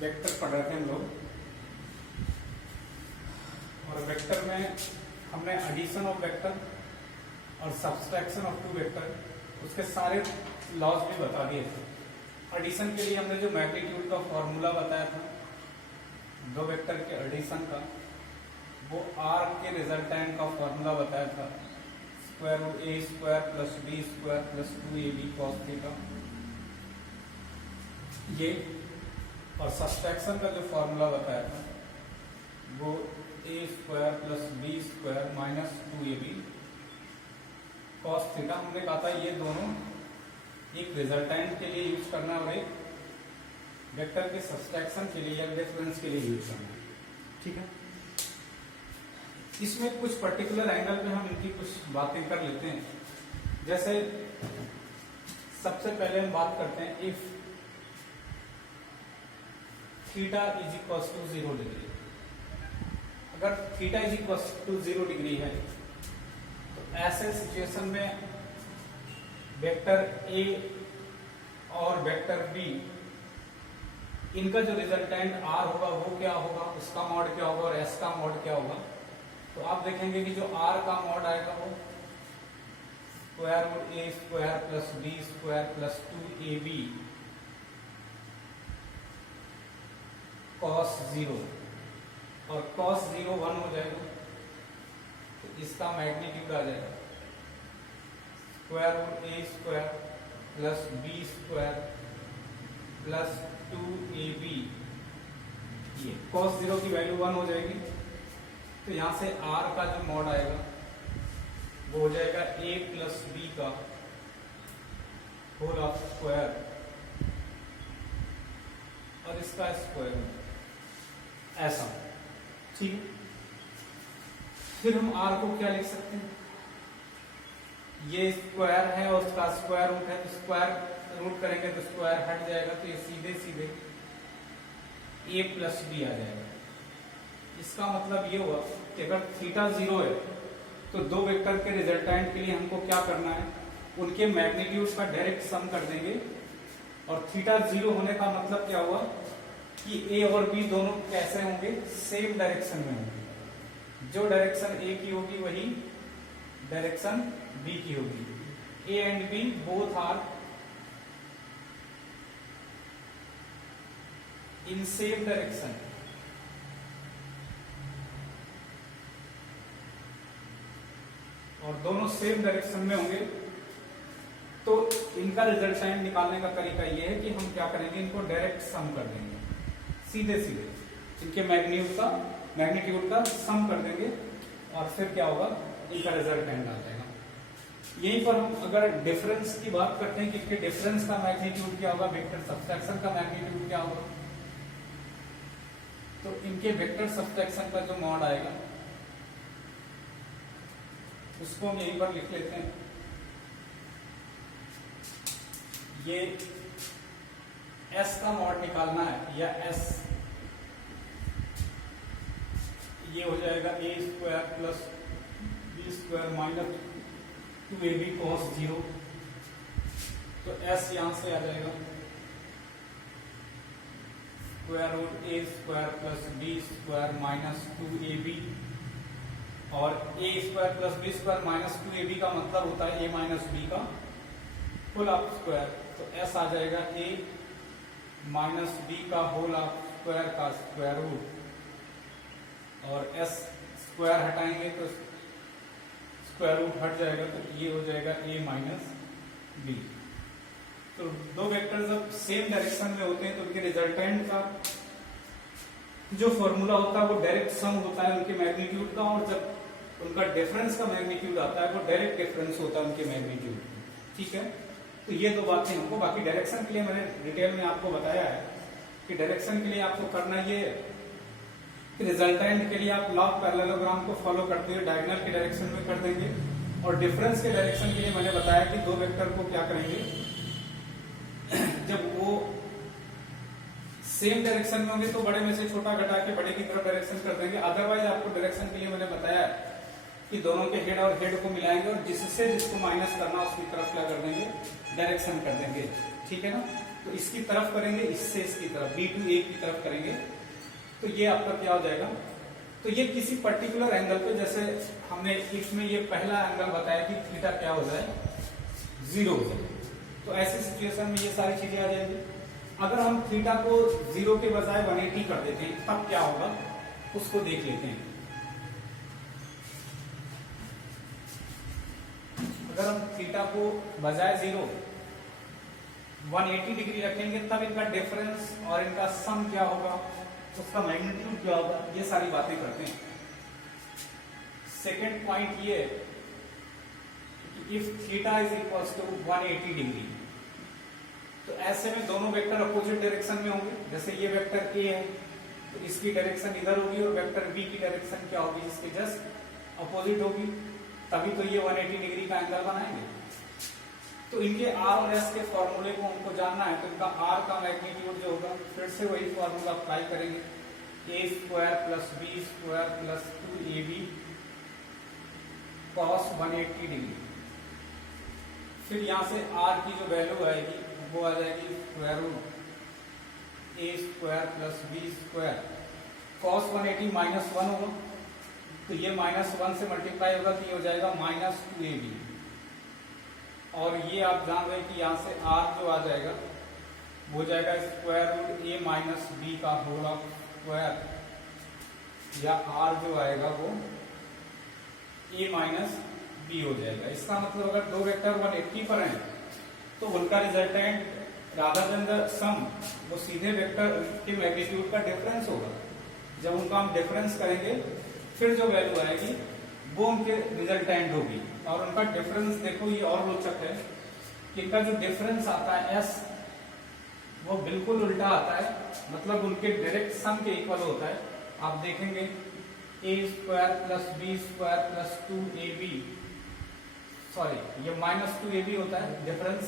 Vector पढ़ रहे थे हम लोग, और वेक्टर में हमने एडिशन ऑफ वेक्टर और सब्सट्रैक्शन ऑफ टू वेक्टर, उसके सारे लॉज भी बता दिए थे। एडिशन के लिए हमने जो मैग्नीट्यूड का फॉर्मूला बताया था दो वेक्टर के एडिशन का, वो आर के रिजल्टेंट का फॉर्मूला बताया था, square root A square plus B square plus 2ab cos theta ये। और सब्सट्रैक्शन का जो फॉर्मूला बताया था वो A square plus B square minus 2ab cos theta. हमने कहा था ये दोनों एक रिजल्टेंट के लिए यूज करना और एक वेक्टर के सब्सट्रैक्शन के लिए या डिफरेंस के लिए यूज करना, ठीक है। इसमें कुछ पर्टिकुलर एंगल पे हम इनकी कुछ बातें कर लेते हैं। जैसे सबसे पहले हम बात करते हैं if theta is equal to 0 degree. अगर theta is equal to 0 degree है तो ऐसे सिचुएशन में वेक्टर ए और वेक्टर बी, इनका जो रिजल्टेंट आर होगा वो क्या होगा, उसका मॉड क्या होगा और एस का मॉड क्या होगा। तो आप देखेंगे कि जो आर का मॉड आएगा वो square root A square plus B square plus 2ab cos 0, और cos 0 1 हो जाएगा तो इसका मैग्नीट्यूड आ जाएगा square root A square plus B square plus 2ab। ये cos 0 की वैल्यू 1 हो जाएगी तो यहां से r का जो मॉड आएगा वो हो जाएगा a प्लस बी का होल ऑफ स्क्वायर और इसका स्क्वायर ऐसा, ठीक है। फिर हम r को क्या लिख सकते हैं, ये स्क्वायर है और उसका स्क्वायर रूट है तो स्क्वायर रूट करेंगे तो स्क्वायर हट जाएगा तो ये सीधे सीधे a प्लस बी आ जाएगा। इसका मतलब ये हुआ कि अगर थीटा 0 है तो दो वेक्टर के रिजल्टेंट के लिए हमको क्या करना है, उनके मैग्नीट्यूड का डायरेक्ट सम कर देंगे। और थीटा 0 होने का मतलब क्या हुआ कि ए और बी दोनों कैसे होंगे, सेम डायरेक्शन में होंगे। जो डायरेक्शन ए की होगी वही डायरेक्शन बी की होगी। A and B both are in same direction. और दोनों सेम डायरेक्शन में होंगे तो इनका रिजल्टेंट निकालने का तरीका यह है कि हम क्या करेंगे, इनको डायरेक्ट सम कर देंगे, सीधे सीधे इनके मैग्नीट्यूड का सम कर देंगे और फिर क्या होगा, इनका रिजल्टेंट आ जाएगा। यहीं पर हम अगर डिफरेंस की बात करते हैं कि इनके डिफरेंस का मैग्नीट्यूड क्या होगा, वेक्टर सब्सट्रैक्शन का मैग्नीट्यूड क्या होगा, तो इनके वेक्टर सब्सट्रैक्शन का जो मॉड आएगा उसको हम यहीं पर लिख लेते हैं। ये s का मॉड निकालना है या s, ये हो जाएगा a square plus B square minus 2ab cos 0। तो s यहां से आ जाएगा square root A square plus B square minus 2ab, और a square plus B square minus 2ab का मतलब होता है a माइनस बी का होल ऑफ स्क्वायर। तो s आ जाएगा a माइनस बी का होल ऑफ स्क्वायर का स्क्वायर रूट, और s स्क्वायर हटाएंगे तो स्क्वायर रूट हट जाएगा तो ये हो जाएगा a माइनस बी। तो दो वेक्टर जब सेम डायरेक्शन में होते हैं तो उनके रिजल्टेंट का जो फॉर्मूला होता है वो डायरेक्ट सम होता है उनके मैग्नीट्यूड का, और जब उनका डिफरेंस का मैग्नीट्यूड आता है वो डायरेक्ट डिफरेंस होता है उनके मैग्नीट्यूड, ठीक है। तो ये दो बातें हमको, बाकी डायरेक्शन के लिए मैंने डिटेल में आपको बताया है कि डायरेक्शन के लिए आपको करना ये रिजल्टेंट के लिए आप लॉग पैरेललोग्राम को फॉलो करते हुए डायगोनल के डायरेक्शन में कर देंगे, और डिफरेंस के डायरेक्शन के लिए मैंने बताया कि दो वेक्टर को क्या करेंगे, जब वो सेम डायरेक्शन में होंगे तो बड़े में से छोटा घटा के बड़े की तरफ डायरेक्शन कर देंगे। अदरवाइज आपको डायरेक्शन के लिए मैंने बताया कि दोनों के हेड और हेड को मिलाएंगे और जिससे जिसको माइनस करना उसकी तरफ क्या कर देंगे, डायरेक्शन कर देंगे। ठीक है ना, तो इसकी तरफ करेंगे, इससे इसकी तरफ बी टू ए की तरफ करेंगे, तो ये आपका क्या हो जाएगा। तो ये किसी पर्टिकुलर एंगल पे, जैसे हमने इसमें ये पहला एंगल बताया कि थीटा क्या हो जाए, 0 हो जाए, तो ऐसी सिचुएशन में ये सारी चीजें आ जाएंगी। अगर हम थीटा को 0 के बजाय 180 कर देते हैं तब क्या होगा, उसको देख लेते हैं। अगर हम थीटा को बजाय 0 180 डिग्री रखेंगे तब इनका डिफरेंस और इनका सम क्या होगा, उसका मैग्नीट्यूड क्या होगा, ये सारी बातें करते हैं। सेकेंड पॉइंट ये कि if theta is equal to 180 degree, तो ऐसे में दोनों वेक्टर अपोजिट डायरेक्शन में होंगे। जैसे ये वेक्टर ए है तो इसकी डायरेक्शन इधर होगी और वेक्टर बी की डायरेक्शन क्या होगी, इसके जस्ट अपोजिट होगी, तभी तो ये 180 डिग्री का एंगल बनाएंगे। तो इनके आर और एस के फॉर्मूले को हमको जानना है, तो इनका आर का मैग्नीट्यूड जो होगा, फिर से वही फॉर्मूला अप्लाई करेंगे, A square plus B square plus 2ab cos 180 degree. फिर यहां से आर की जो वैल्यू आएगी वो आ जाएगी square root A square plus B square, cos 180 -1 होगा, तो ये -1 से मल्टीप्लाई होगा तो ये हो जाएगा -2ab। और ये आप जान रहे हैं कि यहाँ से r जो आ जाएगा वो जाएगा square root a minus B का होल स्क्वायर, या r जो आएगा वो a माइनस बी हो जाएगा। इसका मतलब अगर दो वेक्टर 180 पर हैं तो उनका रिजल्टेंट रादर देन द सम वो सीधे वेक्टर के मैग्नीट्यूड का डिफरेंस होगा। जब उनका हम डिफरेंस करेंगे फिर जो वैल्यू आएगी वो उनके रिजल्टेंट होगी। और उनका डिफरेंस देखो, ये और रोचक है कि इनका जो डिफरेंस आता है एस वो बिल्कुल उल्टा आता है, मतलब उनके डायरेक्ट सम के इक्वल होता है। आप देखेंगे A square plus B square plus 2ab, sorry ये -2ab होता है डिफरेंस,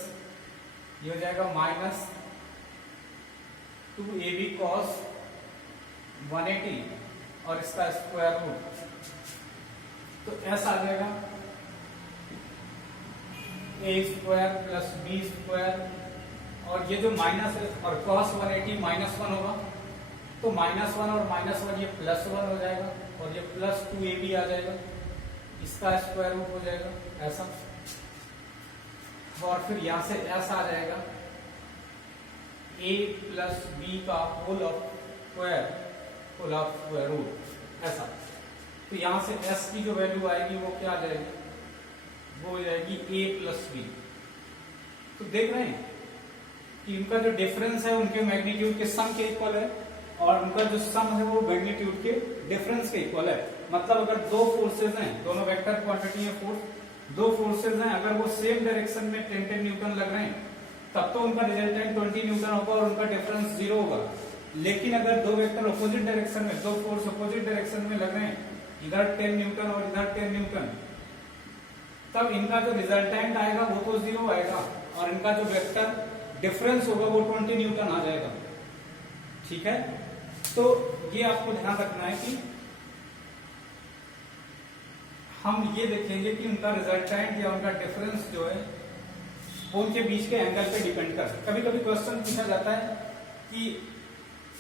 ये हो जाएगा -2ab cos 180 और इसका स्क्वायर रूट, तो ऐसा आ जाएगा A square plus B square, और ये जो माइनस है और cos 180 -1 होगा, तो -1 और -1 ये +1 हो जाएगा और ये +2ab आ जाएगा, इसका स्क्वायर रूट हो जाएगा ऐसा। और फिर यहां से ऐसा आ जाएगा a प्लस बी का होल ऑफ स्क्वायर रूट ऐसा। तो यहां से s की जो वैल्यू आएगी वो क्या आ जाएगी, वो हो जाएगी a प्लस बी। तो देख रहे हैं कि उनका जो डिफरेंस है उनके मैग्नीट्यूड के सम के इक्वल है और उनका जो सम है वो मैग्नीट्यूड के डिफरेंस के इक्वल है। मतलब अगर दो फोर्सेज हैं, दोनों वेक्टर क्वांटिटी है फोर्स, दो फोर्सेज हैं, अगर वो सेम डायरेक्शन में 10-10 न्यूटन लग रहे हैं तब तो उनका रिजल्टेंट 20 न्यूटन होगा और उनका डिफरेंस 0 होगा। लेकिन अगर दो वेक्टर अपोजिट डायरेक्शन में, दो फोर्स अपोजिट डायरेक्शन में लग रहे हैं, इधर 10 न्यूटन और इधर 10 न्यूटन, तब इनका जो रिजल्टेंट आएगा वो तो 0 आएगा और इनका जो वेक्टर डिफरेंस होगा वो 20 न्यूटन आ जाएगा। ठीक है, तो ये आपको ध्यान रखना है कि हम ये देखेंगे कि उनका रिजल्टेंट या उनका डिफरेंस जो है वो उनके बीच के एंगल पे डिपेंड करता है। कभी कभी क्वेश्चन पूछा जाता है कि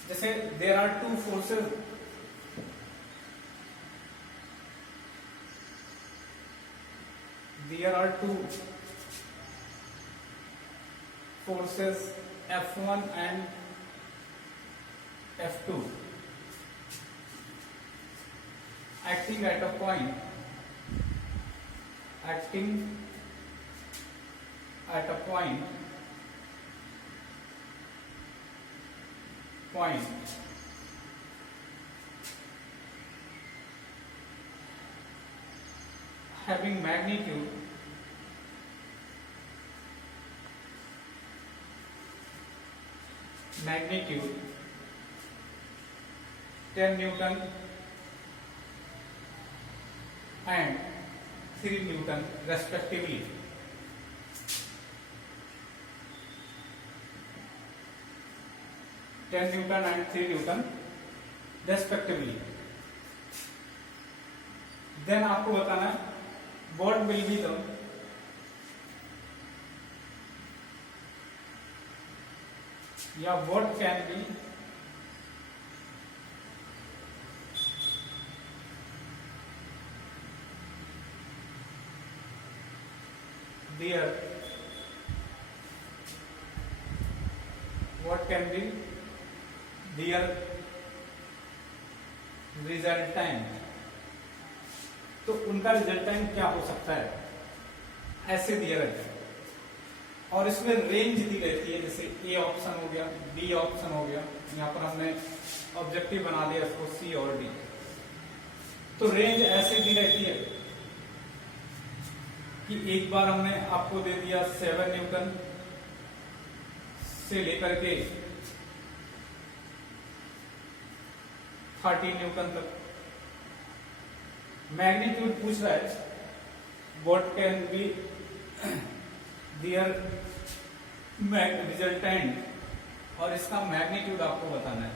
जैसे there are two forces, there are two forces F1 and F2 acting at a point, having magnitude magnitude 10 Newton and 3 Newton respectively. Newton and 3 Newton respectively. Then आपको बताना है व्हाट विल बी द या what can be there, what can be their resultant, तो उनका resultant क्या हो सकता है, ऐसे दिया रहता है। और इसमें रेंज दी रहती है, जैसे ए ऑप्शन हो गया, बी ऑप्शन हो गया, यहाँ पर हमने ऑब्जेक्टिव बना दिया इसको सी और डी। तो रेंज ऐसे दी रहती है कि एक बार हमने आपको दे दिया 7 न्यूटन से लेकर के 30 न्यूटन तक। मैग्नीट्यूड पूछ रहा है what can B their resultant, और इसका मैग्नीट्यूड आपको बताना है।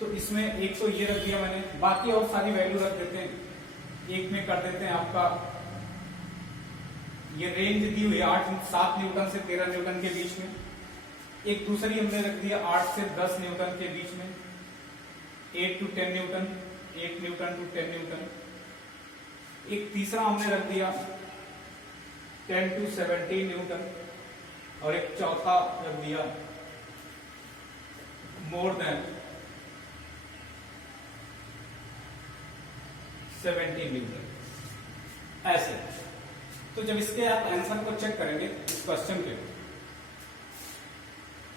तो इसमें एक तो ये रख दिया मैंने, बाकी और सारी वैल्यू रख देते हैं। एक में कर देते हैं आपका ये रेंज दी हुई 7 न्यूटन से 13 न्यूटन के बीच में। एक दूसरी हमने रख दिया 8 से 10 न्यूटन के बीच में, 8 to 10 Newton, 8 Newton to 10 Newton. एक तीसरा हमने रख दिया 10 to 17 न्यूटन, और एक चौथा रख दिया मोर देन 17 न्यूटन, ऐसे। तो जब इसके आप आंसर को चेक करेंगे इस क्वेश्चन के,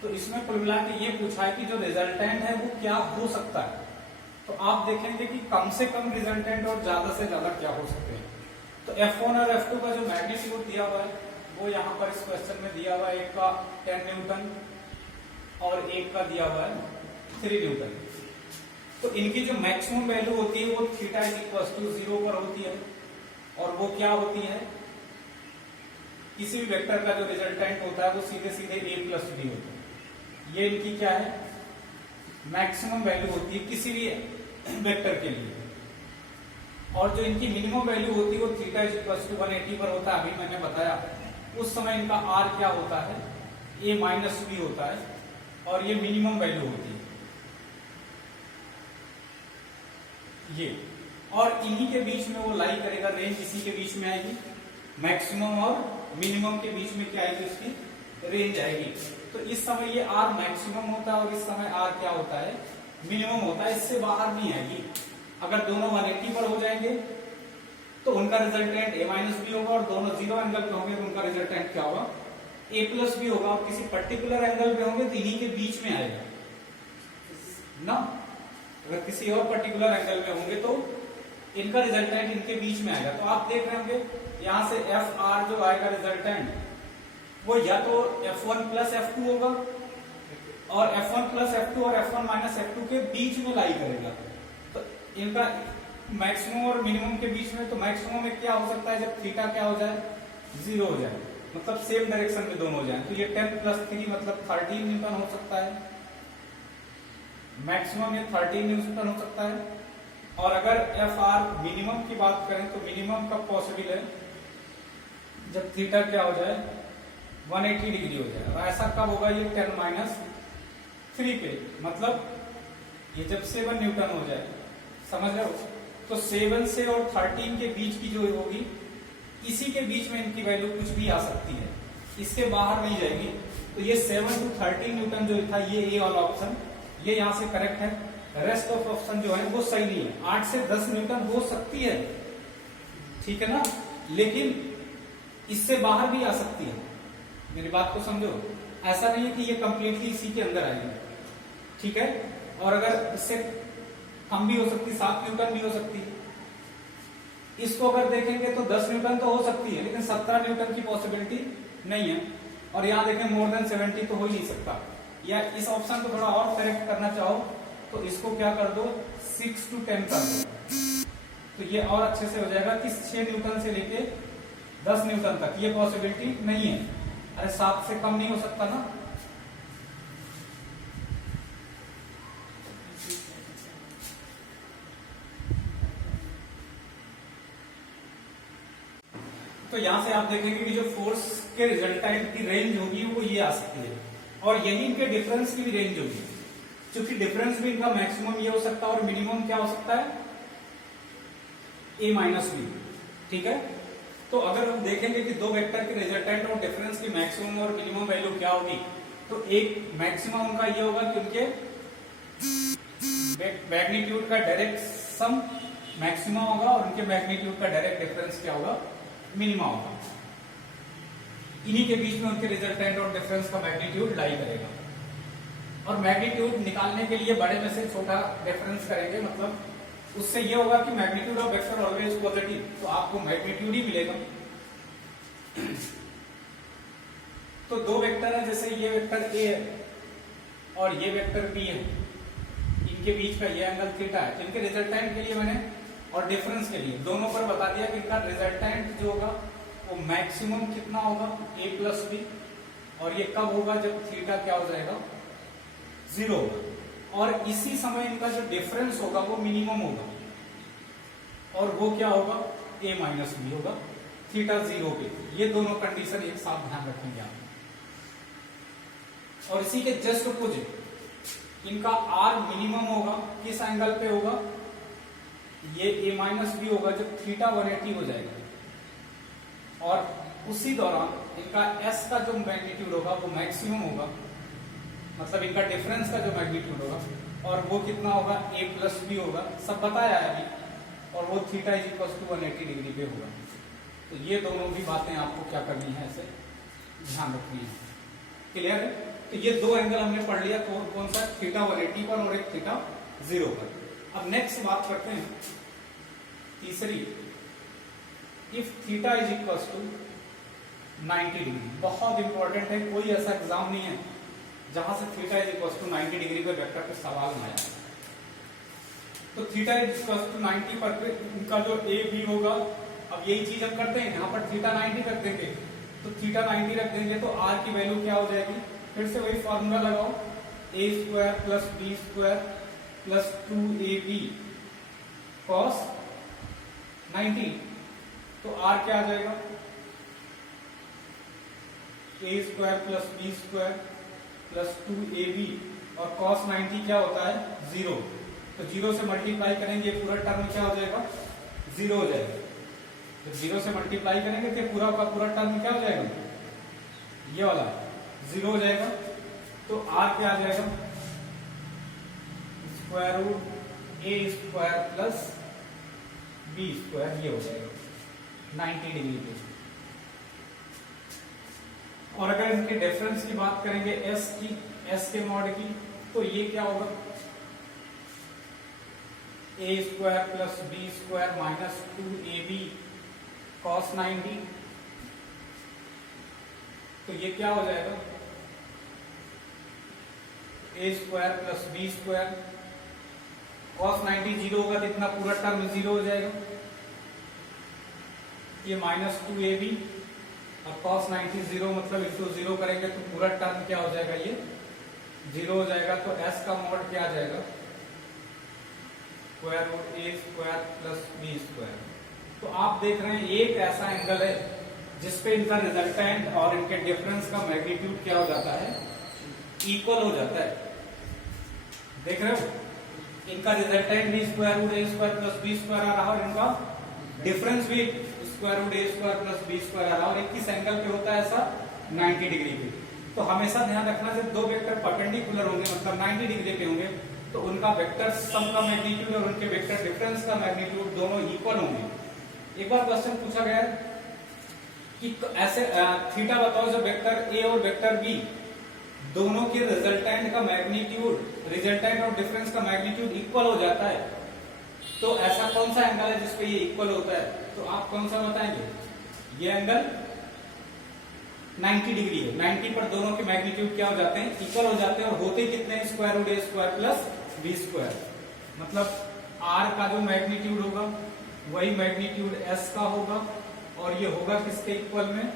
तो इसमें कुल मिला के ये पूछा है कि जो रिजल्टेंट है वो क्या हो सकता है। तो आप देखेंगे कि कम से कम रिजल्टेंट और ज्यादा से ज्यादा क्या हो सकते हैं। तो F1 और F2 का जो मैग्नीट्यूड दिया हुआ है वो यहाँ पर इस क्वेश्चन में दिया हुआ है, एक का 10 न्यूटन और एक का दिया हुआ है 3 न्यूटन। तो इनकी जो मैक्सिमम वैल्यू होती है वो थीटा इज इक्वल टू 0 पर होती है, और वो क्या होती है, किसी भी वेक्टर का जो रिजल्टेंट होता है वो सीधे सीधे a प्लस b होता है। ये इनकी क्या है, मैक्सिमम वैल्यू होती है किसी भी वेक्टर के लिए। और जो इनकी मिनिमम वैल्यू होती है वो थीटा इज इक्वल टू 180 पर होता है। अभी मैंने बताया उस समय इनका r क्या होता है, a माइनस b होता है, और ये मिनिमम वैल्यू होती है ये। और इन्हीं के बीच में वो लाई करेगा, रेंज इसी के बीच में आएगी, मैक्सिमम और मिनिमम के बीच में क्या आएगी, उसकी रेंज आएगी। तो इस समय ये r मैक्सिमम होता है और इस समय r क्या होता है, मिनिमम होता है, इससे बाहर नहीं आएगी। अगर दोनों 180 पर हो जाएंगे तो उनका रिजल्टेंट a माइनस बी होगा, और दोनों 0 एंगल पे होंगे तो उनका रिजल्टेंट क्या होगा, a प्लस बी होगा। और किसी पर्टिकुलर एंगल पे होंगे तो इन्हीं के बीच में आएगा ना। अगर किसी और पर्टिकुलर एंगल में होंगे तो इनका रिजल्टेंट इनके बीच में आएगा। तो आप देख रहे होंगे यहाँ से एफ आर जो आएगा रिजल्टेंट, वो या तो F1 प्लस F2 होगा, और F1 प्लस F2 और F1 माइनस F2 के बीच में लाई करेगा। तो इनका मैक्सिमम और मिनिमम के बीच में, तो मैक्सिमम में क्या हो सकता है, जब थीटा क्या हो जाए, 0 हो जाए, मतलब सेम डायरेक्शन में दोनों हो जाए। तो ये 10 प्लस 3 मतलब 13 न्यूटन हो सकता है, मैक्सिमम ये 13 न्यूटन हो सकता है। और अगर एफ आर मिनिमम की बात करें तो मिनिमम कब पॉसिबल है, जब थीटा क्या हो जाए, 180 डिग्री हो जाए। और ऐसा कब होगा, ये 10 माइनस 3 पे, मतलब ये जब 7 न्यूटन हो जाए, समझ रहे हो। तो 7 से और 13 के बीच की जो होगी, इसी के बीच में इनकी वैल्यू कुछ भी आ सकती है, इसके बाहर नहीं जाएगी। तो ये 7 to 13 न्यूटन जो था, ये ए वाला ऑप्शन ये यहां से करेक्ट है। रेस्ट ऑफ ऑप्शन जो है वो सही नहीं है। 8 से 10 न्यूटन हो सकती है, ठीक है ना, लेकिन इससे बाहर भी आ सकती है। मेरी बात को समझो, ऐसा नहीं है कि ये कंप्लीटली इसी के अंदर आएगी, ठीक है। और अगर इससे कम भी हो सकती, 7 न्यूटन भी हो सकती है। इसको अगर देखेंगे तो 10 न्यूटन तो हो सकती है, लेकिन 17 न्यूटन की पॉसिबिलिटी नहीं है। और यहाँ देखें मोर देन 70 तो हो ही नहीं सकता। या इस ऑप्शन को थोड़ा और करेक्ट करना चाहो तो इसको क्या कर दो, 6 to 10 कर दो, तो ये और अच्छे से हो जाएगा कि 6 न्यूटन से लेके 10 न्यूटन तक ये पॉसिबिलिटी नहीं है। अरे 7 से कम नहीं हो सकता ना। तो यहां से आप देखेंगे कि जो फोर्स के रिजल्टेंट की रेंज होगी वो ये आ सकती है, और यही इनके डिफरेंस की भी रेंज होगी, क्योंकि डिफरेंस भी इनका मैक्सिमम ये हो सकता है और मिनिमम क्या हो सकता है, a माइनस बी। ठीक है, तो अगर हम देखेंगे कि दो वेक्टर के रिजल्टेंट और डिफरेंस की मैक्सिमम और मिनिमम वैल्यू क्या होगी, तो एक मैक्सिमम उनका ये होगा कि उनके मैग्नीट्यूड का डायरेक्ट सम मैक्सिमम होगा और उनके मैग्नीट्यूड का डायरेक्ट डिफरेंस क्या होगा, मिनिमम होगा। इन्हीं के बीच में उनके रिजल्टेंट और डिफरेंस का मैग्नीट्यूड लाई करेगा, और मैग्नीट्यूड निकालने के लिए बड़े में से छोटा डिफरेंस करेंगे, मतलब उससे ये होगा कि magnitude of vector always positive, तो आपको मैग्नीट्यूड ही मिलेगा। तो दो वेक्टर है, जैसे ये वेक्टर ए है और ये वेक्टर बी है, इनके बीच का ये एंगल थीटा है। इनके रिजल्टेंट के लिए मैंने और डिफरेंस के लिए दोनों पर बता दिया कि इनका रिजल्टेंट जो होगा वो मैक्सिमम कितना होगा, a प्लस बी, और ये कब होगा, जब थीटा क्या हो जाएगा, 0 होगा, और इसी समय इनका जो डिफरेंस होगा वो मिनिमम होगा, और वो क्या होगा, a माइनस बी होगा, थीटा 0 पे। ये दोनों कंडीशन एक साथ ध्यान रखेंगे आप। और इसी के जस्ट अपोजिट इनका r मिनिमम होगा, किस एंगल पे होगा, ये a माइनस बी होगा जब थीटा 180 हो जाएगा, और उसी दौरान इनका s का जो मैग्नीट्यूड होगा वो मैक्सिमम होगा, मतलब इनका डिफरेंस का जो मैग्नीट्यूड होगा, और वो कितना होगा, a प्लस बी होगा, सब बताया है अभी, और वो theta is equal to 180 degree पे होगा। तो ये दोनों भी बातें आपको क्या करनी है, ऐसे ध्यान रखनी है। क्लियर है? तो ये दो एंगल हमने पढ़ लिया, कौन सा, थीटा 180 पर और एक थीटा 0 पर। अब नेक्स्ट बात करते हैं तीसरी, if theta is equal to 90 degree. बहुत इंपॉर्टेंट है, कोई ऐसा एग्जाम नहीं है जहां से theta is equal to 90 degree पर वेक्टर पे सवाल ना आया। तो थीटा इज इक्वल टू 90 पर इनका जो ए बी होगा, अब यही चीज हम करते हैं, यहाँ पर थीटा 90 रख देंगे, तो थीटा 90 रख देंगे तो आर की वैल्यू क्या हो जाएगी, फिर से वही फॉर्मूला लगाओ, A square plus B square plus 2ab cos 90, तो आर क्या आ जाएगा, A square plus B square plus 2ab, और कॉस 90 क्या होता है, 0, तो 0 से मल्टीप्लाई करेंगे पूरा टर्म क्या हो जाएगा, 0 हो जाएगा। जब 0 से मल्टीप्लाई करेंगे तो पूरा का पूरा टर्म क्या हो जाएगा, ये वाला 0 हो जाएगा। तो r क्या आ जाएगा, square root A square plus B square, ये हो जाएगा 90 डिग्री पे। और अगर इनके डिफरेंस की बात करेंगे s की, s के मॉड की, तो ये क्या होगा, A square plus B square minus 2ab cos 90, तो ये क्या हो जाएगा, A square plus B square cos 90 0 होगा तो इतना पूरा टर्म 0 हो जाएगा, ये माइनस 2ab और कॉस 90 0 मतलब इसको 0 करेंगे तो पूरा टर्म क्या हो जाएगा, ये 0 हो जाएगा। तो s का मॉड क्या आ जाएगा, square root A square plus B square. तो आप देख रहे हैं एक ऐसा एंगल है जिसपे इनका रिजल्टेंट और इनके डिफरेंस का मैग्नीट्यूड क्या हो जाता है, इक्वल हो जाता है। देख रहे हो, इनका रिजल्टेंट भी square root A square plus B square आ रहा और इनका डिफरेंस भी square root A square plus B square आ रहा, और एक किस एंगल पे होता है ऐसा, 90 डिग्री पे। तो हमेशा ध्यान रखना, जब दो वेक्टर परपेंडिकुलर होंगे मतलब 90 डिग्री पे होंगे, तो उनका वेक्टर सम का मैग्नीट्यूड और उनके वेक्टर डिफरेंस का मैग्नीट्यूड दोनों इक्वल होंगे। एक बार क्वेश्चन पूछा गया कि ऐसे थीटा बताओ जब वेक्टर ए और वेक्टर बी दोनों के रिजल्टेंट का मैग्नीट्यूड, रिजल्टेंट और डिफरेंस का मैग्नीट्यूड इक्वल हो जाता है, तो ऐसा कौन सा एंगल है जिसपे ये इक्वल होता है, तो आप कौन सा बताएंगे, ये एंगल 90 डिग्री है। 90 पर दोनों के मैग्नीट्यूड क्या हो जाते हैं, इक्वल हो जाते हैं, और होते कितने हैं, square root A square plus B square. मतलब r का जो मैग्नीट्यूड होगा वही मैग्नीट्यूड s का होगा, और ये होगा किसके इक्वल में,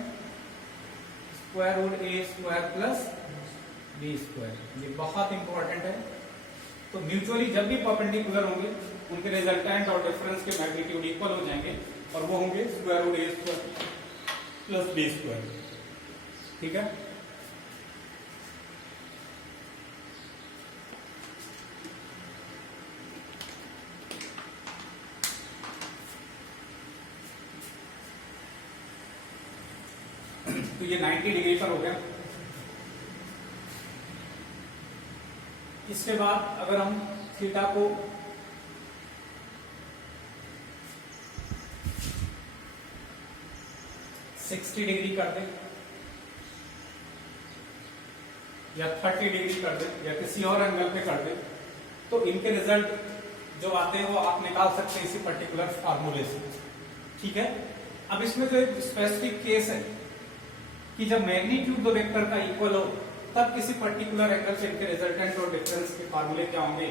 square root A square plus B square. ये बहुत इंपॉर्टेंट है। तो म्यूचुअली जब भी परपेंडिकुलर होंगे उनके रिजल्टेंट और डिफरेंस के मैग्नीट्यूड इक्वल हो जाएंगे, और वो होंगे square root A square plus B square. ठीक है, तो ये 90 डिग्री पर हो गया। इसके बाद अगर हम थीटा को सिक्सटी डिग्री कर दें या 30 डिग्री कर दें या किसी और एंगल पे कर दें, तो इनके रिजल्ट जो आते हैं वो आप निकाल सकते हैं इसी पर्टिकुलर फार्मूले से। ठीक है, अब इसमें जो एक स्पेसिफिक केस है कि जब मैग्नीट्यूड दो वेक्टर का इक्वल हो तब किसी पर्टिकुलर एंगल से इनके रिजल्टेंट और डिफरेंस के फार्मूले क्या होंगे।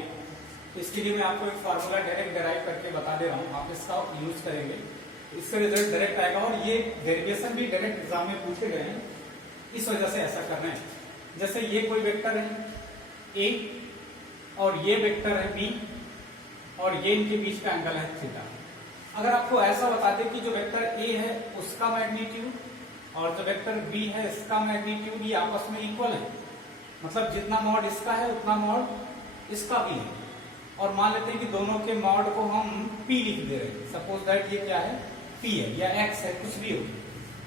तो इसके लिए मैं आपको एक फार्मूला डायरेक्ट डिराइव करके बता दे रहा हूं, आप इसका यूज करेंगे, इससे रिजल्ट डायरेक्ट आएगा। और ये डेरिवेशन भी डायरेक्ट एग्जाम में पूछे गए हैं, इस वजह से ऐसा करना है। जैसे ये कोई वेक्टर है ए और ये वेक्टर है बी और ये इनके बीच का एंगल है थीटा। अगर आपको ऐसा बता दें कि जो वेक्टर ए है उसका मैग्नीट्यूड और जो वेक्टर बी है इसका मैग्नीट्यूड ये आपस में इक्वल है, मतलब जितना मॉड इसका है उतना मॉड इसका भी है, और मान लेते हैं कि दोनों के मॉड को हम p लिख दे रहे हैं। सपोज दैट ये क्या है, p है या x है, कुछ भी हो।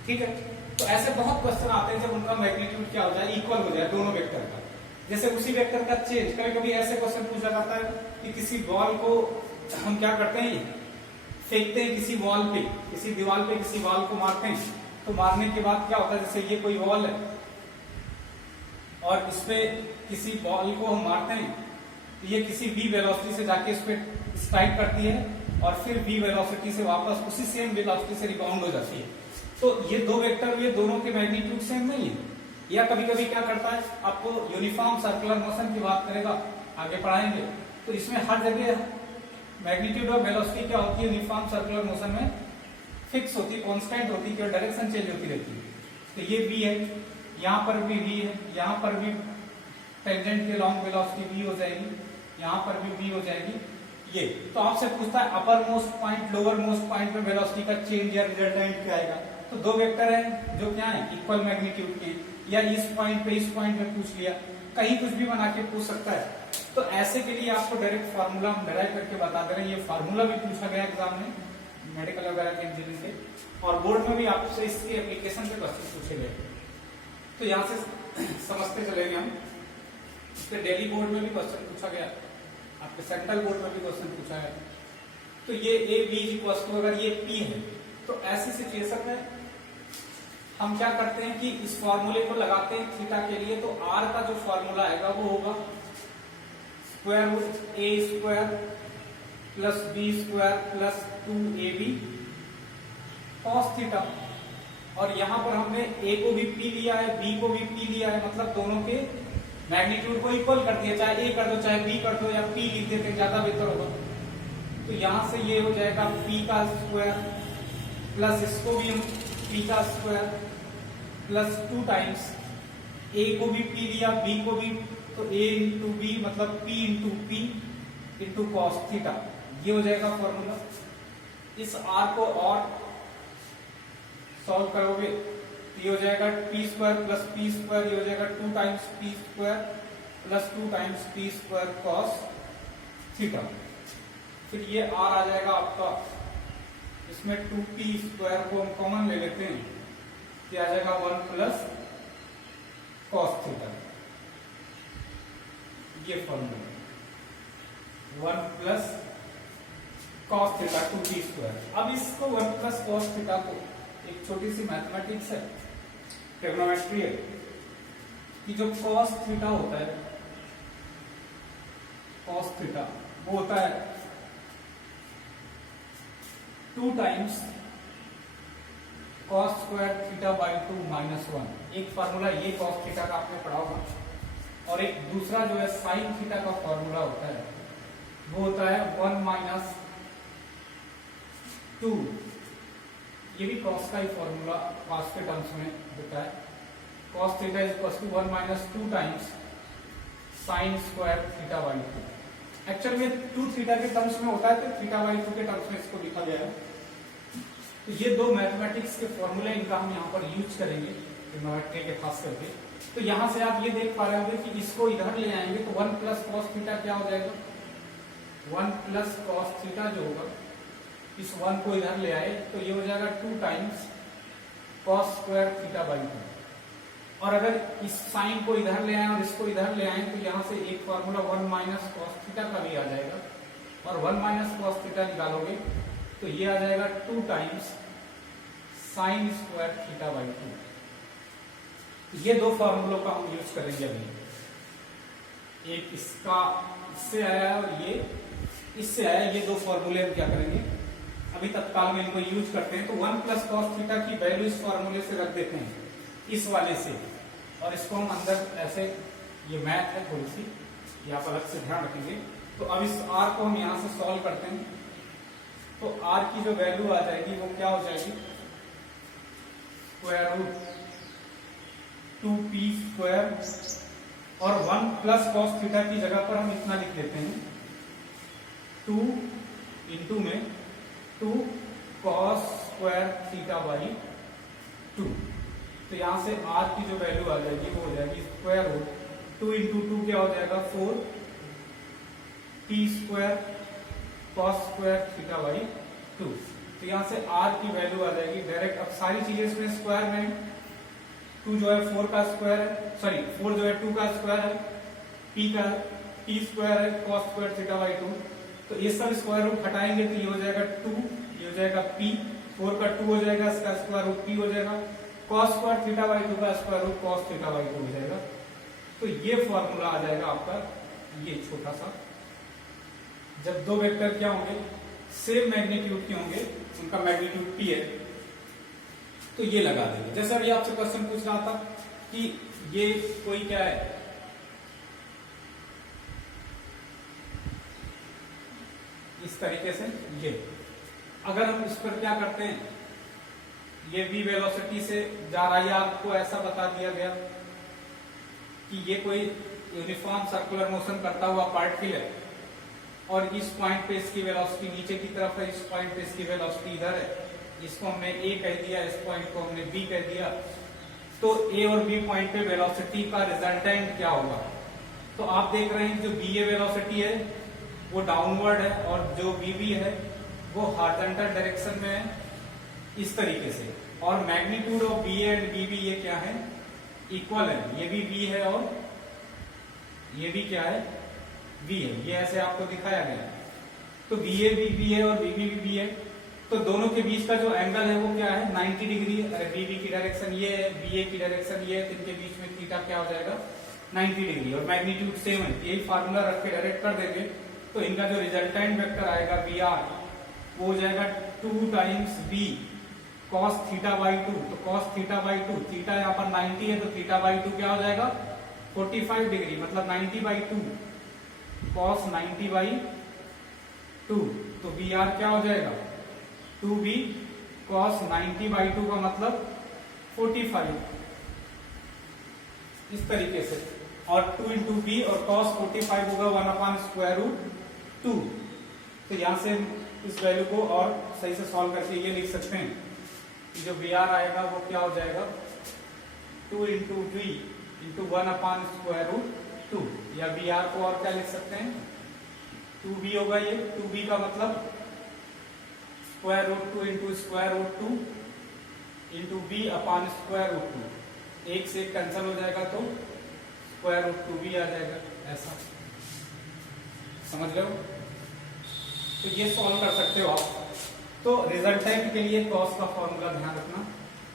ठीक है, तो ऐसे बहुत क्वेश्चन आते हैं जब उनका मैग्नीट्यूड क्या हो जाए, इक्वल हो जाए दोनों वेक्टर का। जैसे उसी वेक्टर का चेंज, कभी कभी ऐसे क्वेश्चन पूछा जाता है कि किसी बॉल को हम क्या करते हैं, फेंकते हैं किसी वॉल पे, किसी दीवार पे किसी वॉल को मारते हैं, तो मारने के बाद क्या होता है, जैसे ये कोई वॉल है और इस पे किसी बॉल को हम मारते हैं, तो ये किसी v वेलोसिटी से जाके इस पे स्ट्राइक करती है और फिर v वेलोसिटी से वापस उसी सेम वेलोसिटी से रिबाउंड हो जाती है। तो ये दो वेक्टर, ये दोनों के मैग्नीट्यूड सेम नहीं है। या कभी कभी क्या करता है, आपको यूनिफॉर्म सर्कुलर मोशन की बात करेगा, आगे पढ़ाएंगे, तो इसमें हर जगह मैग्नीट्यूड और वेलोसिटी क्या होती है, यूनिफॉर्म सर्कुलर मोशन में फिक्स होती है, कांस्टेंट होती है, केवल डायरेक्शन चेंज होती रहती है। तो ये v है, यहाँ पर भी v है, यहाँ पर भी टेंजेंट के लॉन्ग वेलोसिटी v हो जाएगी, यहाँ पर भी v हो जाएगी। ये तो आपसे पूछता है upper most point lower most point में वेलोसिटी का चेंज या रिजल्टेंट क्या आएगा। तो दो वेक्टर हैं जो क्या है, इक्वल मैग्नीट्यूड के, या इस पॉइंट पे इस पॉइंट में पूछ लिया, कहीं कुछ भी बना के पूछ सकता है। तो ऐसे के लिए आपको डायरेक्ट फार्मूला हम डिराइव करके बता दे रहे हैं। ये फार्मूला भी पूछा गया एग्जाम में, मेडिकल वगैरह के इंजीनियरिंग के, और बोर्ड में भी आपसे इसके एप्लीकेशन पे क्वेश्चन पूछे गए। तो यहाँ से समझते चलेंगे हम। इसके डेली बोर्ड में भी क्वेश्चन पूछा गया, आपके सेंट्रल बोर्ड में भी क्वेश्चन पूछा गया। तो ये ए बी इक्वल टू, अगर ये पी है तो ऐसी सिचुएशन में हम क्या करते हैं कि इस फॉर्मूले को लगाते हैं थीटा के लिए। तो आर का जो फॉर्मूला आएगा वो होगा square root A square plus B square plus 2ab cos theta. और यहां पर हमने a को भी p लिया है, b को भी p लिया है, मतलब दोनों के मैग्नीट्यूड को इक्वल कर दिया, चाहे a कर दो चाहे b कर दो या p लिख देते ज्यादा बेहतर होगा। तो यहां से ये हो जाएगा p का स्क्वायर प्लस इसको भी हम p का स्क्वायर प्लस 2 टाइम्स a को भी p लिया b को भी, तो a इंटू बी मतलब p into p into cos theta, ये हो जाएगा फॉर्मूला। इस r को और सॉल्व करोगे तो ये हो जाएगा p square plus p square, ये हो जाएगा 2 times p square plus 2 times p square cos theta. फिर ये r आ जाएगा आपका, इसमें 2p स्क्वायर को हम कॉमन ले लेते हैं, ये आ जाएगा 1 प्लस कॉस थीटा, ये formula 1 plus cos theta 2p square. अब इसको 1 प्लस कॉस थीटा को, एक छोटी सी मैथमेटिक्स है, ट्रिग्नोमेट्री है, कि जो कॉस थीटा होता है, कॉस थीटा वो होता है 2 times cos square theta by 2 minus 1। एक फॉर्मूला ये कॉस थीटा का आपने पढ़ा होगा, और एक दूसरा जो है साइन थीटा का फॉर्मूला होता है, वो होता है 1 माइनस 2। ये भी कॉस का ही फॉर्मूला कॉस के टर्म्स में होता है, cos theta is equal to 1 minus 2 times sine square theta by 2। Actual में 2 थीटा के टर्म्स में होता है, तो थीटा बाई 2 के टर्म्स में इसको लिखा गया है। तो ये दो मैथमेटिक्स के फॉर्मूले इनका हम यहाँ पर यूज करेंगे ट्रिग्नोमेट्री के खास करके। तो यहाँ से आप ये देख पा रहे होंगे कि इसको इधर ले आएंगे तो 1 प्लस कॉस थीटा क्या हो जाएगा, 1 प्लस कॉस थीटा जो होगा, इस 1 को इधर ले आए तो ये हो जाएगा 2 times cos square theta by 2। और अगर इस साइन को इधर ले आए और इसको इधर ले आए तो यहाँ से एक फॉर्मूला 1 माइनस कॉस थीटा का भी आ जाएगा, और 1 माइनस कॉस थीटा निकालोगे तो ये आ जाएगा 2 times sine square theta by 2। ये दो फॉर्मूलों का हम यूज करेंगे अभी। एक इसका इससे आया और ये इससे आया, ये दो फॉर्मूले हम क्या करेंगे अभी तत्काल में इनको यूज करते हैं। तो 1 प्लस कॉस थीटा की वैल्यू इस फॉर्मूले से रख देते हैं, इस वाले से, और इसको हम अंदर ऐसे, ये मैथ है थोड़ी सी, ये आप अलग से ध्यान रखेंगे। तो अब इस r को हम यहां से सॉल्व करते हैं, तो r की जो वैल्यू आ जाएगी वो क्या हो जाएगी, स्क्वायर रूट 2p स्क्वायर, और 1 प्लस कॉस थीटा की जगह पर हम इतना लिख देते हैं 2 इंटू में 2 कॉस स्क्वायर थीटा बाई 2। तो यहां से r की जो वैल्यू आ जाएगी वो हो जाएगी स्क्वायर रूट 2 इंटू 2 क्या हो जाएगा 4 p square cos square theta by 2। तो यहां से r की वैल्यू आ जाएगी डायरेक्ट। अब सारी चीजें इसमें स्क्वायर में, 2 जो है 4 का स्क्वायर है, सॉरी 4 जो है 2 का स्क्वायर है, p स्क्वायर है कॉस स्क्वायर थीटा बाई 2। तो ये सब स्क्वायर रूट हटाएंगे तो ये हो जाएगा 2, ये हो जाएगा p, 4 का 2 हो जाएगा, इसका स्क्वायर रूट p हो जाएगा, कॉस स्क्वायर थीटा बाई 2 का square root cos theta by 2 हो जाएगा। तो ये फॉर्मूला आ जाएगा आपका, ये छोटा सा। जब दो वेक्टर क्या होंगे, सेम मैग्नीट्यूड के होंगे, उनका मैग्नीट्यूड p है, तो ये लगा देंगे। जैसे अभी आपसे क्वेश्चन पूछ रहा था कि ये कोई क्या है, इस तरीके से, ये अगर हम इस पर क्या करते हैं, ये v वेलोसिटी से जा रहा है, आपको ऐसा बता दिया गया कि ये कोई यूनिफॉर्म सर्कुलर मोशन करता हुआ पार्टिकल है, और इस पॉइंट पे इसकी वेलोसिटी नीचे की तरफ है, इस पॉइंट पे इसकी वेलोसिटी इधर है, इसको हमने a कह दिया, इस पॉइंट को हमने b कह दिया। तो a और b पॉइंट पे वेलोसिटी का रिजल्टेंट क्या होगा, तो आप देख रहे हैं जो ba वेलोसिटी है वो डाउनवर्ड है, और जो bb है वो हॉरिजॉन्टल डायरेक्शन में है, इस तरीके से। और magnitude of ba and bb ये क्या है, इक्वल है, ये भी b है और ये भी क्या है, v है, ये ऐसे आपको दिखाया गया। तो ba भी b है और bb भी b है, तो दोनों के बीच का जो एंगल है वो क्या है, 90 डिग्री। अरे bb की डायरेक्शन ये है, ba की डायरेक्शन ये है, तो इनके बीच में थीटा क्या हो जाएगा, 90 डिग्री, और मैग्नीट्यूड सेम है। यही फार्मूला रख के डायरेक्ट कर देंगे तो इनका जो रिजल्टेंट वेक्टर आएगा br वो हो जाएगा 2 times b cos theta by 2। तो cos थीटा बाई 2, थीटा यहाँ पर 90 है तो थीटा बाई 2 क्या हो जाएगा, 45 डिग्री, मतलब 90 बाई 2 cos 90 बाई 2। तो br क्या हो जाएगा, 2b cos 90 बाई 2 का मतलब 45, इस तरीके से। और 2 इंटू बी और cos 45 होगा 1 अपॉन स्क्वायर रूट 2। तो यहां से इस वैल्यू को और सही से सॉल्व करके ये लिख सकते हैं कि जो br आएगा वो क्या हो जाएगा, 2 into B into 1 upon square root 2, या br को और क्या लिख सकते हैं, 2b होगा ये, 2b का मतलब square root 2 into square root 2 into B upon square root 2, एक से एक कैंसिल हो जाएगा तो स्क्वायर रूट 2b आ जाएगा, ऐसा समझ रहे हो। तो ये सॉल्व कर सकते हो आप। तो रिजल्टेंट के लिए कॉस का फॉर्मूला ध्यान रखना,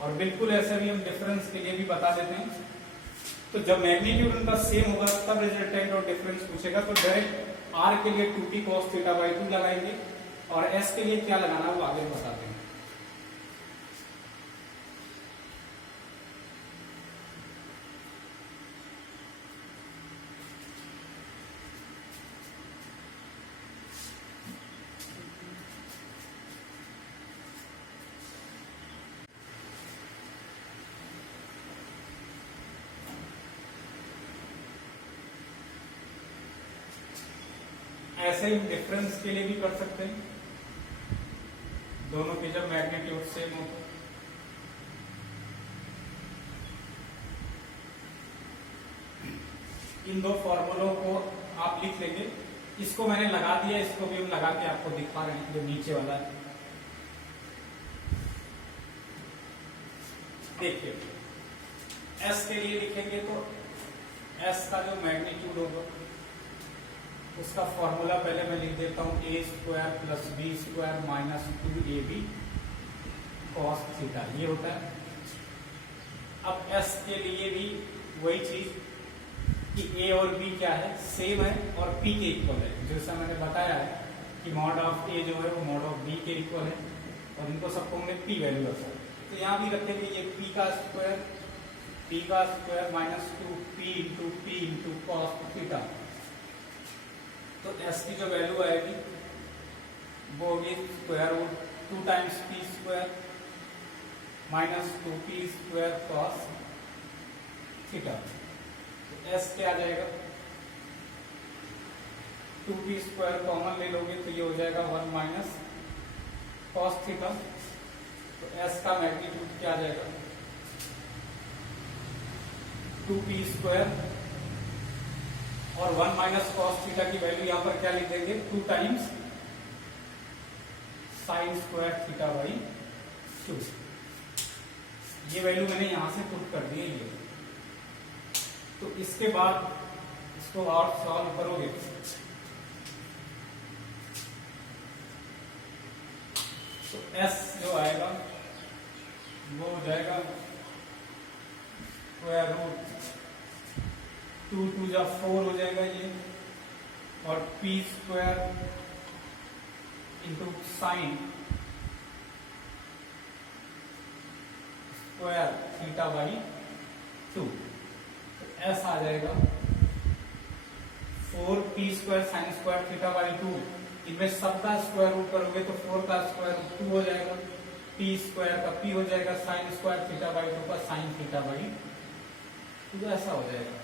और बिल्कुल ऐसे भी हम डिफरेंस के लिए भी बता देते हैं। तो जब मैग्नीट्यूड उनका सेम होगा तब रिजल्टेंट और डिफरेंस पूछेगा, तो डायरेक्ट r के लिए 2p cos थीटा बाई 2 लगाएंगे, और s के लिए क्या लगाना वो आगे बताते हैं। ऐसे ही डिफरेंस के लिए भी कर सकते हैं, दोनों के जब मैग्नीट्यूड सेम हो। इन दो फॉर्मूलों को आप लिख लेंगे। इसको मैंने लगा दिया, इसको भी हम लगा के आपको दिखा रहे हैं, जो नीचे वाला है। देखिए एस के लिए लिखेंगे तो एस का जो मैग्नीट्यूड होगा उसका फॉर्मूला पहले मैं लिख देता हूं, A square plus B square minus 2ab cos theta, ये होता है। अब एस के लिए भी वही चीज कि ए और बी क्या है, सेम है और पी के इक्वल है। जैसा मैंने बताया है कि मॉड ऑफ ए जो है वो मॉड ऑफ बी के इक्वल है और इनको सबको हमने पी वैल्यू रखा है। तो यहाँ भी रखेंगे ये पी का square minus 2p into P into cos theta. तो एस की जो वैल्यू आएगी वो होगी square root 2 times P square minus 2p square cos theta. तो एस क्या आ जाएगा, 2p स्क्वायर कॉमन ले लोगे तो ये हो जाएगा 1 माइनस कॉस थीटा। तो एस का मैग्नीट्यूड क्या आ जाएगा, 2p स्क्वायर और 1 माइनस कॉस थीटा की वैल्यू यहां पर क्या लिख देंगे, 2 times sine square theta by 2। ये वैल्यू मैंने यहां से पुट कर दी है ये। तो इसके बाद इसको और सॉल्व करोगे तो s जो आएगा वो हो जाएगा स्क्वायर रूट 2 2 जा 4 हो जाएगा ये, और p square into sine square theta by 2। तो s आ जाएगा 4p square sine square theta by 2। इनमें सबका स्क्वायर रूट करोगे तो 4 का स्क्वायर रूट 2 हो जाएगा, p स्क्वायर का p हो जाएगा, साइन स्क्वायर थीटा बाई 2 का साइन थीटा बाई 2। तो ऐसा हो जाएगा।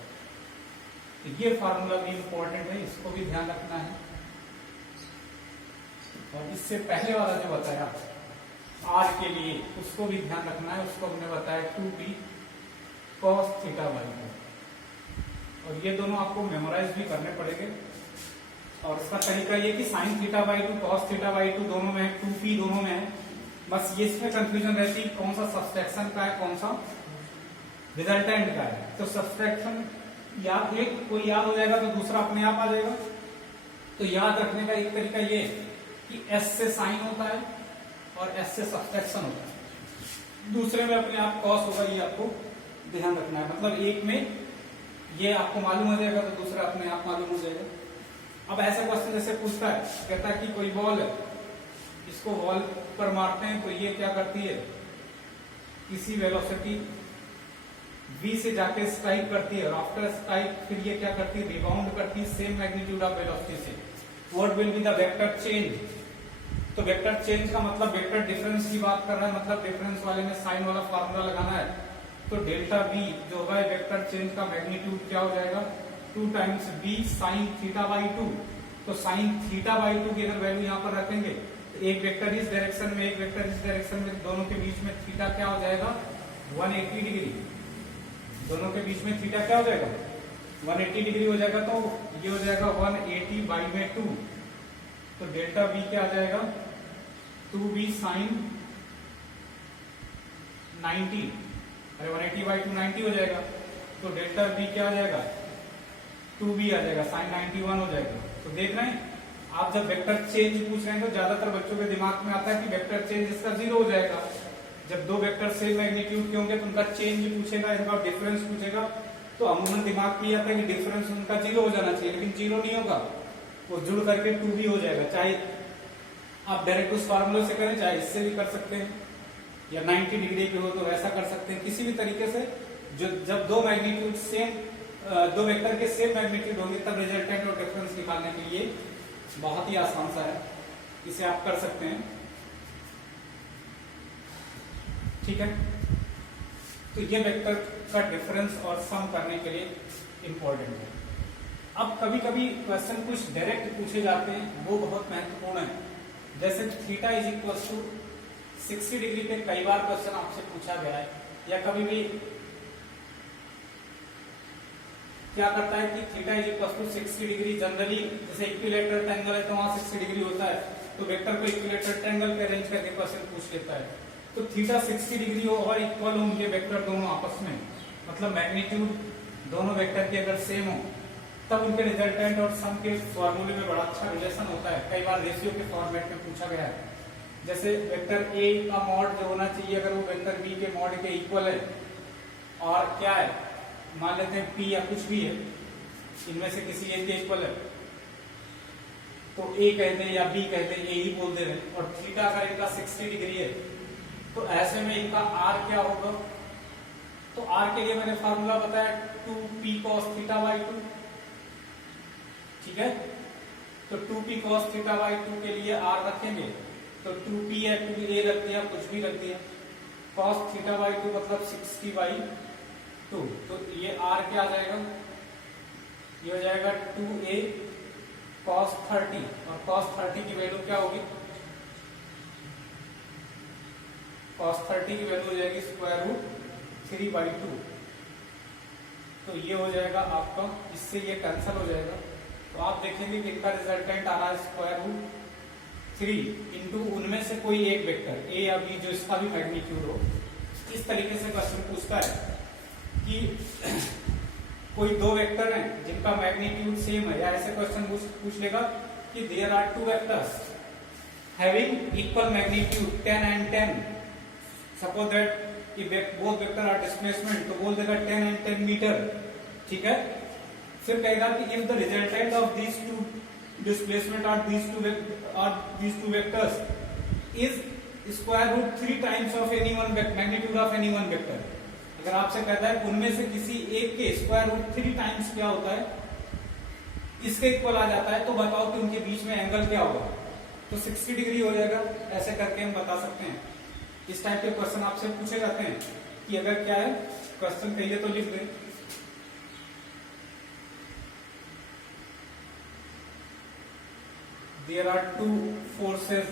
तो ये फार्मूला भी इंपॉर्टेंट है, इसको भी ध्यान रखना है। और इससे पहले वाला जो बताया r के लिए उसको भी ध्यान रखना है। उसको हमने बताया 2p cos थीटा बाई 2। और ये दोनों आपको मेमोराइज भी करने पड़ेंगे। और इसका तरीका ये कि sine theta by 2 cos theta by 2 दोनों में है, 2p दोनों में है। बस ये इसमें कंफ्यूजन रहती है कौन सा सब्सट्रैक्शन का है, कौन सा रिजल्टेंट का है। तो सब्सट्रैक्शन याद, एक कोई याद हो जाएगा तो दूसरा अपने आप आ जाएगा। तो याद रखने का एक तरीका ये कि s से साइन होता है और s से सब्सट्रैक्शन होता है, दूसरे में अपने आप कॉस होगा। ये आपको ध्यान रखना है। मतलब एक में ये आपको मालूम हो जाएगा तो दूसरा अपने आप मालूम हो जाएगा। अब ऐसा क्वेश्चन जैसे पूछता है, कहता है कि कोई बॉल है, इसको वॉल पर मारते हैं तो ये क्या करती है, किसी वेलोसिटी v से जाके स्ट्राइक करती है और आफ्टर स्ट्राइक फिर ये क्या करती है, रिबाउंड करती है सेम मैग्नीट्यूड ऑफ वेलोसिटी से। What will be the vector change. तो वेक्टर चेंज का मतलब वेक्टर डिफरेंस की बात कर रहा है, मतलब डिफरेंस वाले में साइन वाला फार्मूला लगाना है। तो डेल्टा v जो होगा वेक्टर चेंज का मैग्नीट्यूड क्या हो जाएगा, 2 times b sine theta by 2। तो साइन थीटा बाई 2 की अगर वैल्यू यहाँ पर रखेंगे तो एक वेक्टर इस डायरेक्शन में, एक वेक्टर इस डायरेक्शन में, दोनों के बीच में थीटा क्या हो जाएगा, 180 डिग्री। दोनों के बीच में थीटा क्या हो जाएगा, 180 डिग्री हो जाएगा। तो ये हो जाएगा 180 बाई में 2। तो डेल्टा v क्या आ जाएगा, 2b साइन 90। अरे 180 बाई 2 90 हो जाएगा। तो डेल्टा v क्या आ जाएगा, 2b आ जाएगा, साइन 91 हो जाएगा। तो देख रहे हैं आप, जब वेक्टर चेंज पूछ रहे हैं तो ज्यादातर बच्चों के दिमाग में आता है कि वेक्टर चेंज इसका 0 हो जाएगा। जब दो वेक्टर सेम मैग्नीट्यूड के होंगे तो उनका चेंज पूछेगा, इनका डिफरेंस पूछेगा तो अमूमन दिमाग में आता है कि डिफरेंस उनका 0 हो जाना चाहिए, लेकिन 0 नहीं होगा, वो जुड़ करके 2b हो जाएगा। चाहे आप डायरेक्ट उस फार्मूले से करें, चाहे इससे भी कर सकते हैं, या 90 डिग्री के हो तो वैसा कर सकते हैं। किसी भी तरीके से जो जब दो मैग्नीट्यूड सेम, दो वेक्टर के सेम मैग्नीट्यूड होंगे तब रिजल्टेंट और डिफरेंस निकालने के लिए बहुत ही आसान सा है, इसे आप कर सकते हैं। ठीक है, तो ये वेक्टर का डिफरेंस और सम करने के लिए इंपॉर्टेंट है। अब कभी कभी क्वेश्चन कुछ डायरेक्ट पूछे जाते हैं, वो बहुत महत्वपूर्ण है। जैसे theta is equal to 60 degree पे कई बार क्वेश्चन आपसे पूछा गया है, या कभी भी क्या करता है कि theta is equal to 60 degree, generally जैसे इक्विलेटरल ट्रायंगल है तो वहां 60 डिग्री होता है, तो वेक्टर को इक्विलेटरल ट्रायंगल पे अरेंज करके क्वेश्चन पूछ लेता है। तो थीटा 60 डिग्री हो और इक्वल हो उनके वेक्टर दोनों आपस में, मतलब मैग्नीट्यूड दोनों वेक्टर के अगर सेम हो, तब उनके रिजल्टेंट और सम के फॉर्मूले में बड़ा अच्छा रिलेशन होता है। कई बार रेशियो के फॉर्मेट में पूछा गया है, जैसे वेक्टर ए का मॉड जो होना चाहिए अगर वो वेक्टर बी के मॉड के इक्वल है, और क्या है मान लेते हैं पी या कुछ भी है, इनमें से किसी एक के इक्वल है, तो ए कहते हैं या बी कहते हैं, ए ही बोल दे रहे हैं, और थीटा अगर इनका 60 डिग्री है, तो ऐसे में इनका आर क्या होगा, तो आर के लिए मैंने फार्मूला बताया 2p cos थीटा बाई 2, ठीक है। तो 2p cos थीटा बाई 2 के लिए आर रखेंगे, तो 2p या 2a रख दिया, कुछ भी रख दिया, cos थीटा बाई 2 मतलब 60 बाई 2, तो ये आर क्या आ जाएगा, ये हो जाएगा 2a cos 30, और cos 30 की वैल्यू क्या होगी, cos 30 की वैल्यू हो जाएगी स्क्वायर रूट 3/2, तो ये हो जाएगा आपका, इससे ये कैंसिल हो जाएगा, तो आप देखेंगे कि इनका रिजल्टेंट आ रहा है स्क्वायर रूट 3 इंटू उनमें से कोई एक वेक्टर ए या बी जो इसका भी मैग्नीट्यूड हो। इस तरीके से क्वेश्चन पूछता है कि कोई दो वेक्टर हैं जिनका मैग्नीट्यूड सेम है, या ऐसे क्वेश्चन पूछ लेगा कि there are two vectors having equal magnitude 10 and 10, suppose that कि बोथ वेक्टर आर डिस्प्लेसमेंट, तो बोल देगा 10 and 10 मीटर, ठीक है। फिर कहेगा कि if the resultant of these two displacement और these two vectors is square root 3 times of any one magnitude of any one vector, अगर आपसे कहता है उनमें से किसी एक के स्क्वायर रूट 3 टाइम्स क्या होता है, इसके इक्वल आ जाता है, तो बताओ कि उनके बीच में एंगल क्या होगा, तो 60 डिग्री हो जाएगा। ऐसे करके हम बता सकते हैं। इस टाइप के क्वेश्चन आपसे पूछे जाते हैं कि अगर क्या है, क्वेश्चन कहिए तो लिख दें, there are two forces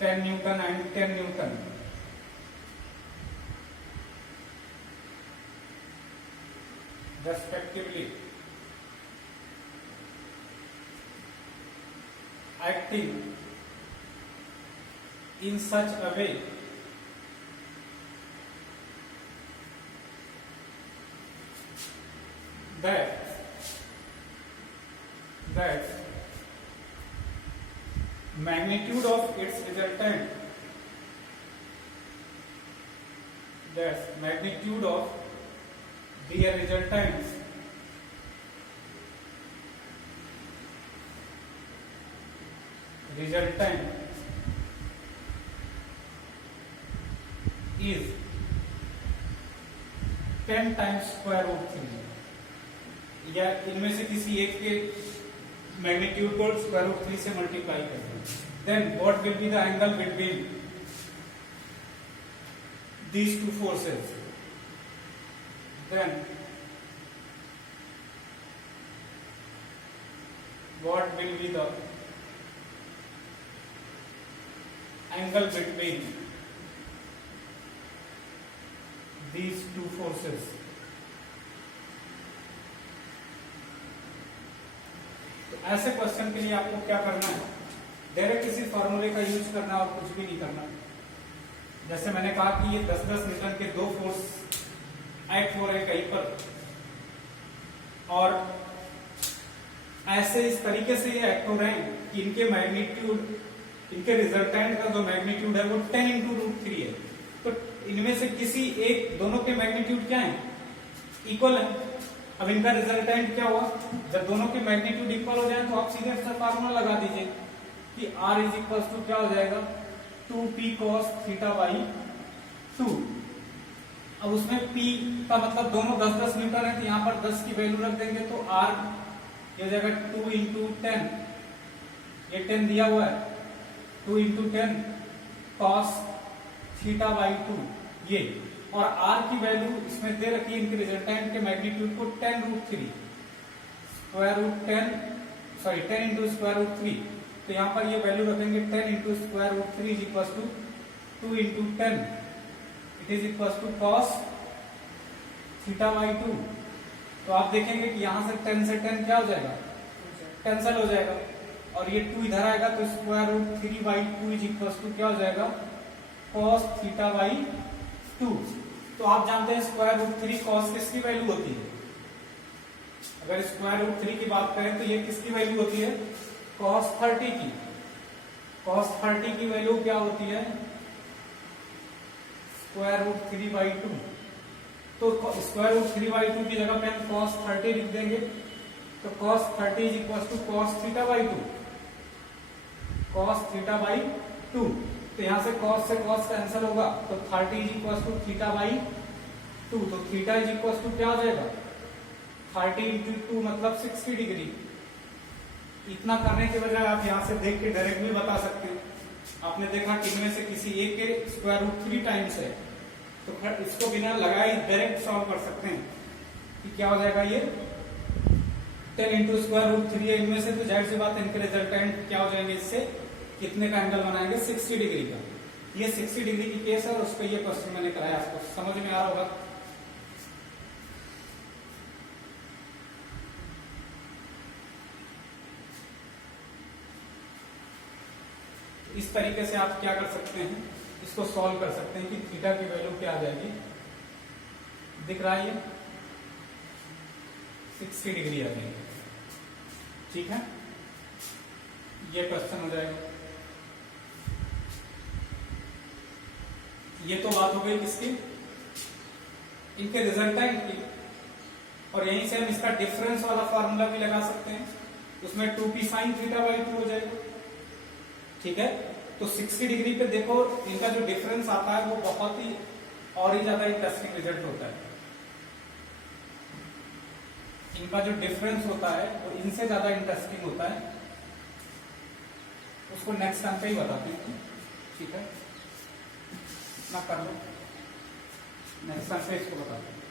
10 Newton and 10 Newton respectively acting in such a way that magnitude of its resultant, that magnitude of their resultants is 10 times square root 3, या इनमें से किसी एक के मैग्नीट्यूड को स्क्वायर रूट 3 से मल्टीप्लाई करते हैं, then what will be the angle between these two forces, then what will be the angle between these two forces. ऐसे क्वेश्चन के लिए आपको क्या करना है, डायरेक्ट किसी फॉर्मूले का यूज करना और कुछ भी नहीं करना। जैसे मैंने कहा कि ये 10-10 न्यूटन के दो फोर्स एक्ट हो रहे हैं कहीं पर, और ऐसे इस तरीके से ये एक्ट हो रहे हैं कि इनके मैग्नीट्यूड, इनके रिजल्टेंट का जो मैग्नीट्यूड है वो 10 into √3 है, तो इनमें से किसी एक, दोनों के मैग्नीट्यूड क्या है, इक्वल है। अब इनका रिजल्टेंट क्या हुआ, जब दोनों के मैग्नीट्यूड इक्वल हो जाए तो आप सीधे फार्मूला लगा दीजिए कि R इज इक्वल टू क्या हो जाएगा, 2p cos थीटा बाई 2। अब उसमें P का मतलब दोनों 10-10 न्यूटन है, तो यहाँ पर 10 की वैल्यू रख देंगे, तो R ये हो जाएगा 2 into 10, ये 10 दिया हुआ है, 2 into 10 cos थीटा बाई 2 ये, और R की वैल्यू इसमें दे रखी है इनके रिजल्टेंट के मैग्नीट्यूड को 10 √3, square root 10 into square root 3, तो यहाँ पर ये वैल्यू रखेंगे 10 into square root 3 is equal to 2 into 10 it is equal to cos theta by 2। तो आप देखेंगे कि यहाँ से 10 से 10 क्या हो जाएगा, कैंसल हो जाएगा, और ये 2 इधर आएगा तो square root 3 by 2 is equal to क्या हो जाएगा, कॉस थीटा बाई 2। तो आप जानते हैं स्क्वायर रूट 3 कॉस किसकी वैल्यू होती है, अगर स्क्वायर रूट 3 की बात करें तो ये किसकी वैल्यू होती है, cos 30 की। cos 30 की वैल्यू क्या होती है, स्क्वायर रूट 3 बाई 2। तो स्क्वायर रूट 3 बाई 2 की जगह पे हम cos 30 लिख देंगे, तो cos 30 is equal to cos theta by 2, cos theta by 2। तो यहां से cos से cos कैंसिल होगा, तो 30 is equal to theta by 2। तो थीटा इज इक्वल टू क्या हो जाएगा, 30 इंटू 2 मतलब 60 डिग्री। इतना करने के बजाय आप यहाँ से देख के डायरेक्ट भी बता सकते हैं। आपने देखा कि इनमें से किसी एक के स्क्वायर रूट 3 टाइम्स है, तो इसको बिना लगाए डायरेक्ट सॉल्व कर सकते हैं कि क्या हो जाएगा, ये 10 इंटू स्क्वायर रूट 3 है इनमें से, तो जाहिर सी बात है इनके रिजल्टेंट क्या हो जाएंगे, इससे कितने का एंगल बनाएंगे, 60 डिग्री का। ये 60 डिग्री की केस है और उस पर ये क्वेश्चन मैंने कराया, आपको समझ में आ रहा होगा। इस तरीके से आप क्या कर सकते हैं, इसको सॉल्व कर सकते हैं कि थीटा की वैल्यू क्या आ जाएगी, दिख रहा है ये 60 डिग्री आ जाएगी। ठीक है, ये क्वेश्चन हो जाएगा। ये तो बात हो गई किसकी, इनके रिजल्टेंट की, और यहीं से हम इसका डिफरेंस वाला फॉर्मूला भी लगा सकते हैं, उसमें 2p साइन थीटा बाई 2 हो जाएगा। ठीक है, तो 60 डिग्री पे देखो इनका जो डिफरेंस आता है वो बहुत ही और ही ज्यादा इंटरेस्टिंग रिजल्ट होता है। इनका जो डिफरेंस होता है वो इनसे ज्यादा इंटरेस्टिंग होता है, उसको नेक्स्ट टाइम पे ही बताते हैं। ठीक है, ना कर लो, नेक्स्ट टाइम पे इसको बताते हैं।